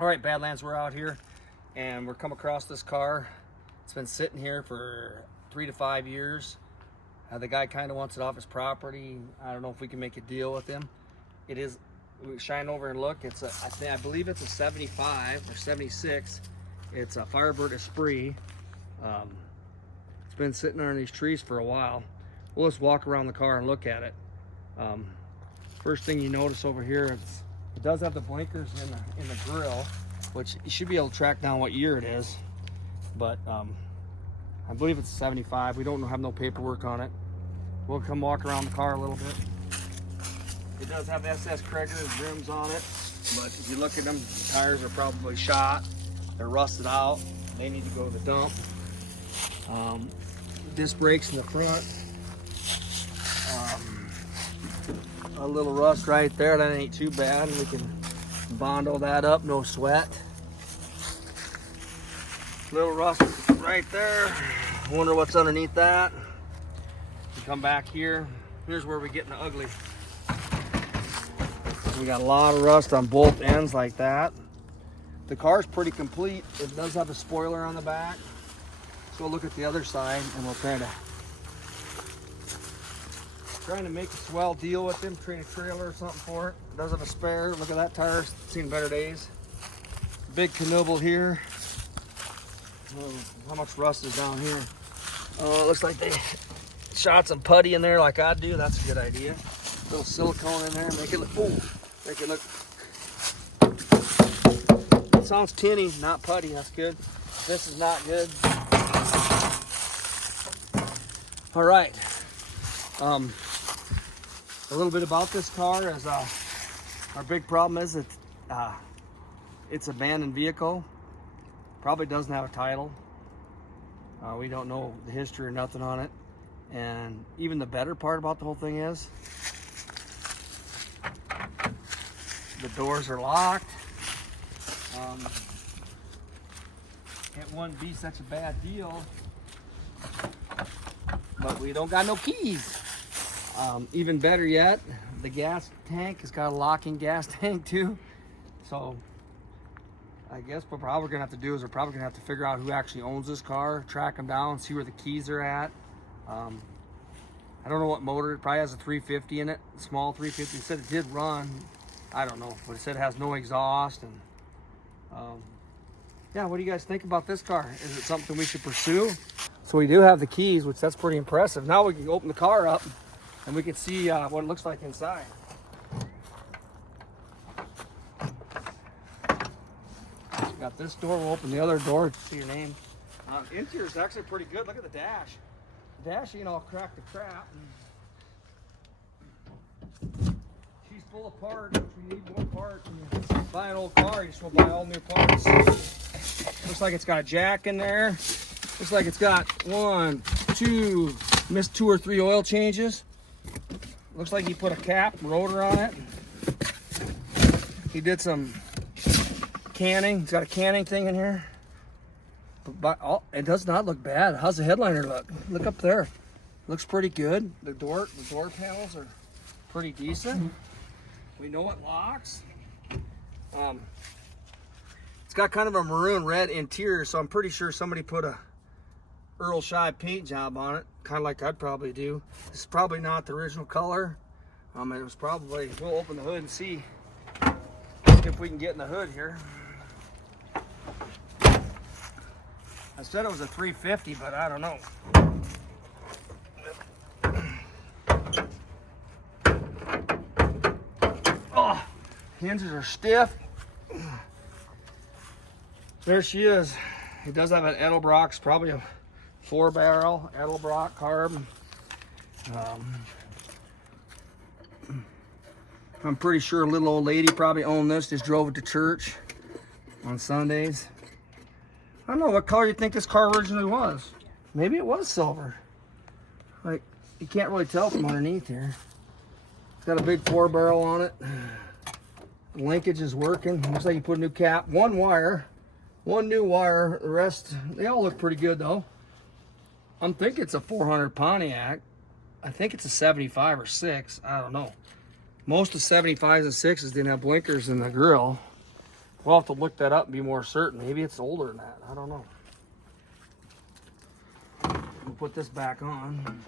All right, Badlands, we're out here and we're come across this car. It's been sitting here for 3 to 5 years. The guy kind of wants it off his property. I don't know if we can make a deal with him. It is, we shine over and look, it's a, I believe it's a 75 or 76. It's a Firebird eSprit. It's been sitting under these trees for a while. We'll just walk around the car and look at it. First thing you notice over here, it does have the blinkers in the grill, which you should be able to track down what year it is. But I believe it's a 75. We don't have no paperwork on it. We'll come walk around the car a little bit. It does have SS Krager's rims on it, but if you look at them, the tires are probably shot. They're rusted out. They need to go to the dump. Disc brakes in the front. A little rust right there. That ain't too bad. We can bondo that up, no sweat. Little rust right there. Wonder what's underneath that. We come back here. Here's where we get in the ugly. We got a lot of rust on both ends like that. The car's pretty complete. It does have a spoiler on the back. Let's go look at the other side and we'll trying to make a swell deal with him, trade a trailer or something for it. It does have a spare. Look at that tire, seen better days. Big canoodle here. Oh, how much rust is down here? Oh, it looks like they shot some putty in there like I do. That's a good idea. A little silicone in there, make it look, ooh, make it look. It sounds tinny, not putty, that's good. This is not good. All right. A little bit about this car is our big problem is that it's an abandoned vehicle. Probably doesn't have a title. We don't know the history or nothing on it. And even the better part about the whole thing is the doors are locked. It wouldn't be such a bad deal, but we don't got no keys. Even better yet, the gas tank has got a locking gas tank too. So I guess what we're probably gonna have to do is we're probably gonna have to figure out who actually owns this car, track them down, see where the keys are at. I don't know what motor, it probably has a 350 in it, small 350. It said it did run, I don't know, but it said it has no exhaust. And yeah, what do you guys think about this car? Is it something we should pursue? So we do have the keys, which that's pretty impressive. Now we can open the car up and we can see what it looks like inside. Got this door, we'll open the other door to see your name. Interior is actually pretty good. Look at the dash. The dash ain't all cracked to crap. She's full of parts, which we need more parts. When you buy an old car, you just want to buy all new parts. Looks like it's got a jack in there. Looks like it's got missed 2 or 3 oil changes. Looks like he put a cap rotor on it. He did some canning. It's got a canning thing in here. But it does not look bad. How's the headliner look? Look up there. Looks pretty good. The door panels are pretty decent. We know it locks. It's got kind of a maroon red interior, so I'm pretty sure somebody put a Earl Scheib paint job on it, kind of like I'd probably do. This is probably not the original color. It was probably, we'll open the hood and see if we can get in the hood here. I said it was a 350, but I don't know. Oh, hinges are stiff. There she is. It does have an Edelbrock's, probably a 4-barrel Edelbrock carb. I'm pretty sure a little old lady probably owned this, just drove it to church on Sundays. I don't know what color you think this car originally was. Maybe it was silver. Like, you can't really tell from underneath here. It's got a big 4-barrel on it. The linkage is working. Looks like you put a new cap. One new wire. The rest, they all look pretty good though. I'm thinking it's a 400 Pontiac. I think it's a 75 or 6. I don't know. Most of 75s and 6s didn't have blinkers in the grill. We'll have to look that up and be more certain. Maybe it's older than that. I don't know. We'll put this back on.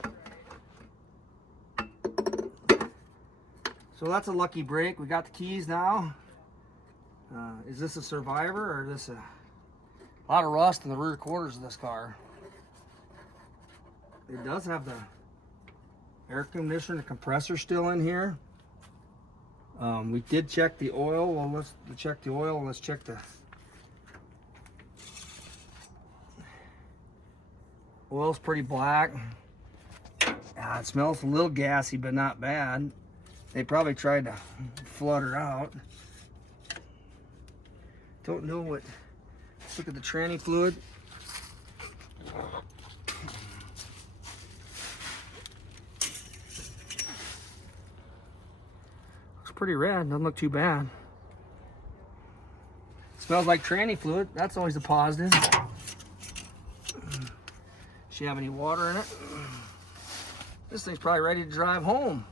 So that's a lucky break. We got the keys now. Is this a Survivor or is this a lot of rust in the rear quarters of this car? It does have the air conditioner and compressor still in here. We did check the oil. Well, let's check the oil. Let's check the oil's pretty black. It smells a little gassy, but not bad. They probably tried to flood her out. Don't know what. Let's look at the tranny fluid. Looks pretty red. Doesn't look too bad. Smells like tranny fluid. That's always a positive. Does she have any water in it? This thing's probably ready to drive home.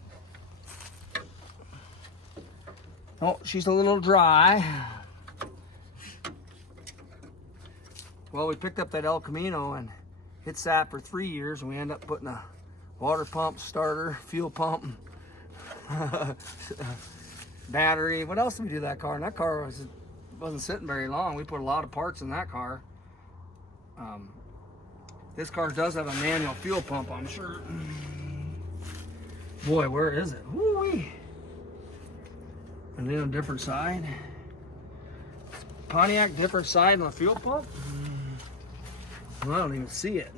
Oh, she's a little dry. Well, we picked up that El Camino and it sat for 3 years, and we ended up putting a water pump, starter, fuel pump, battery. What else did we do to that car? And that car wasn't sitting very long. We put a lot of parts in that car. This car does have a manual fuel pump, I'm sure. Boy, where is it? Woo-wee. And then a different side. Pontiac, different side on the fuel pump. Well, I don't even see it.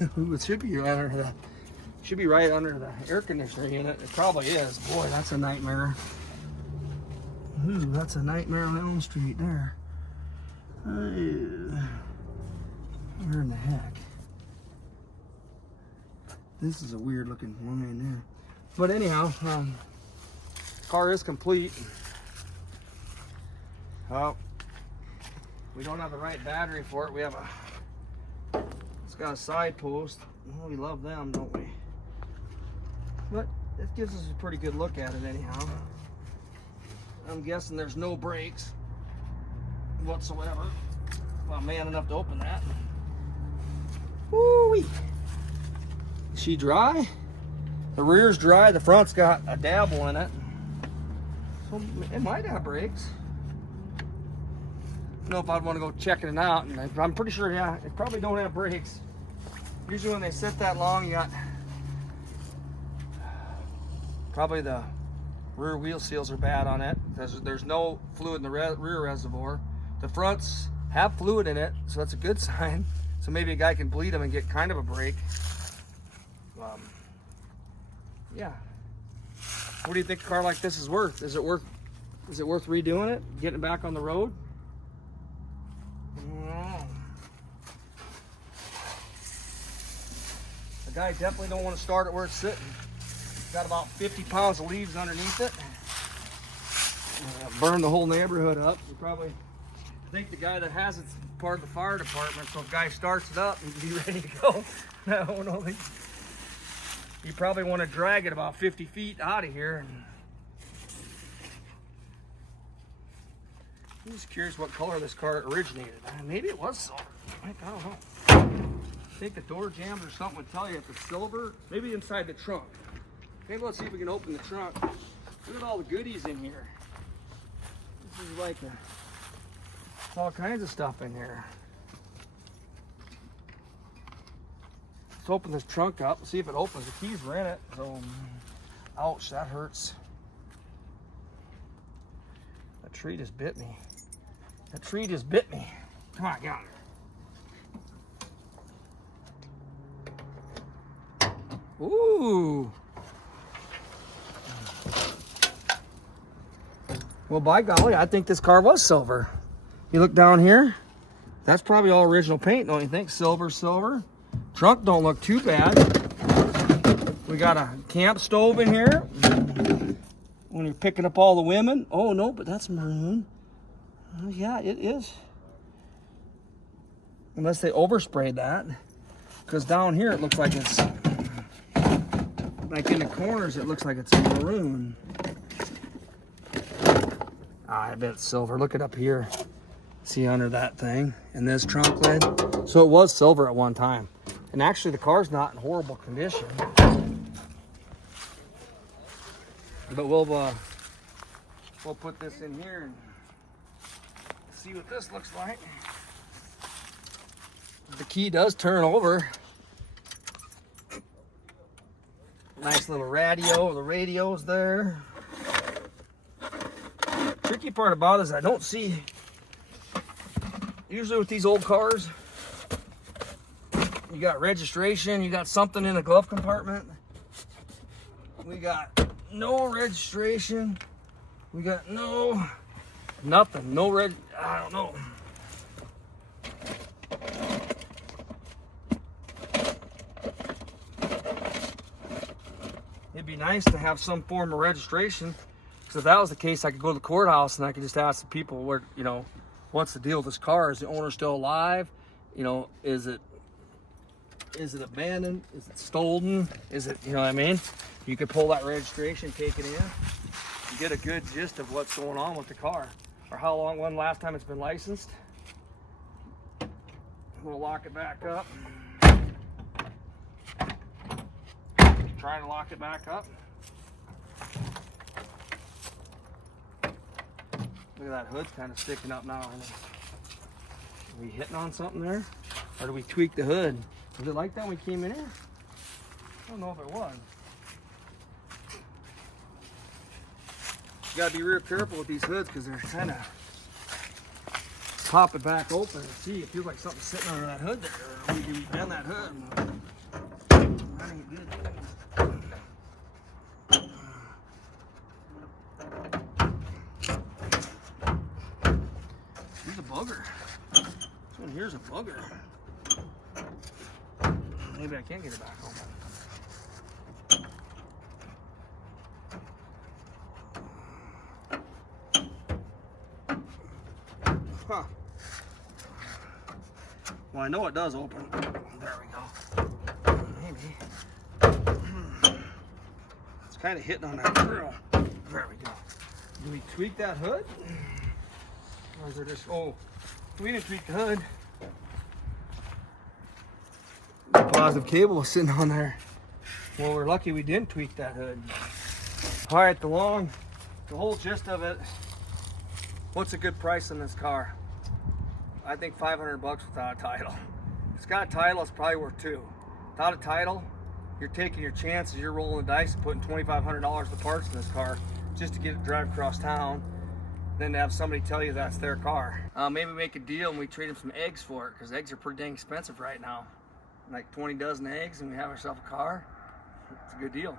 It should be right under the air conditioner unit. It probably is. Boy, that's a nightmare. Ooh, that's a nightmare on Elm Street there. Where in the heck? This is a weird looking line there. But anyhow, car is complete. Oh, we don't have the right battery for it. We have it's got a side post. Well, we love them, don't we? But it gives us a pretty good look at it anyhow. I'm guessing there's no brakes whatsoever. Well, man enough to open that. Woo-wee. Is she dry? The rear's dry, the front's got a dabble in it. So it might have brakes. I don't know if I'd want to go checking it out. And I'm pretty sure, yeah, it probably don't have brakes. Usually when they sit that long, you got probably the rear wheel seals are bad on it. There's no fluid in the rear reservoir. The fronts have fluid in it, so that's a good sign. So maybe a guy can bleed them and get kind of a brake. Yeah. What do you think a car like this is worth? Is it worth redoing it? Getting it back on the road? The guy definitely don't want to start it where it's sitting. It's got about 50 pounds of leaves underneath it. Burn the whole neighborhood up. I think the guy that has it's part of the fire department, so if a guy starts it up, he'd be ready to go. No, you probably want to drag it about 50 feet out of here. I'm just curious what color this car originated. Maybe it was silver. I don't know. I think the door jambs or something would tell you if it's silver. Maybe inside the trunk. Maybe let's see if we can open the trunk. Look at all the goodies in here. This is like it's all kinds of stuff in here. Let's open this trunk up, see if it opens. The keys were in it, so ouch, that hurts. That tree just bit me. That tree just bit me. Come on, get on there. Ooh. Well, by golly, I think this car was silver. You look down here, that's probably all original paint, don't you think? Silver. Trunk don't look too bad. We got a camp stove in here. When you're picking up all the women. Oh no, but that's maroon. Oh yeah, it is. Unless they oversprayed that. Because down here it looks like it's, like in the corners it looks like it's maroon. I bet it's silver. Look it up here. See under that thing and this trunk lid. So it was silver at one time. And actually the car's not in horrible condition. But we'll put this in here and see what this looks like. The key does turn over. Nice little radio. The radio's there. Tricky part about it is I don't see, usually with these old cars, you got registration, you got something in the glove compartment. We got no registration. We got nothing, no I don't know. It'd be nice to have some form of registration. Because if that was the case, I could go to the courthouse and I could just ask the people, where, you know, what's the deal with this car? Is the owner still alive? You know, is it abandoned? Is it stolen? Is it, you know what I mean? You could pull that registration, take it in, and get a good gist of what's going on with the car. Or how long, when last time it's been licensed. We'll lock it back up. Try to lock it back up. Look at that hood kind of sticking up now. Are we hitting on something there? Or do we tweak the hood? Was it like that when we came in here? I don't know if it was. You gotta be real careful with these hoods because they're kind of pop it back open and see. It feels like something's sitting under that hood there. Or we bend that hood. That ain't good. Here's a bugger. This one here's a bugger. Maybe I can't get it back open. Huh. Well, I know it does open. There we go. Maybe. It's kind of hitting on that grill. There we go. Do we tweak that hood? Or is there just, oh, we didn't tweak the hood. The positive cable was sitting on there. Well, we're lucky we didn't tweak that hood. All right, the whole gist of it, what's a good price on this car? I think 500 bucks without a title. If it's got a title, it's probably worth $2. Without a title, you're taking your chances. You're rolling the dice and putting $2,500 to parts in this car just to get it drive across town. Then to have somebody tell you that's their car. Maybe make a deal and we trade them some eggs for it, because eggs are pretty dang expensive right now. Like 20 dozen eggs and we have ourselves a car. It's a good deal.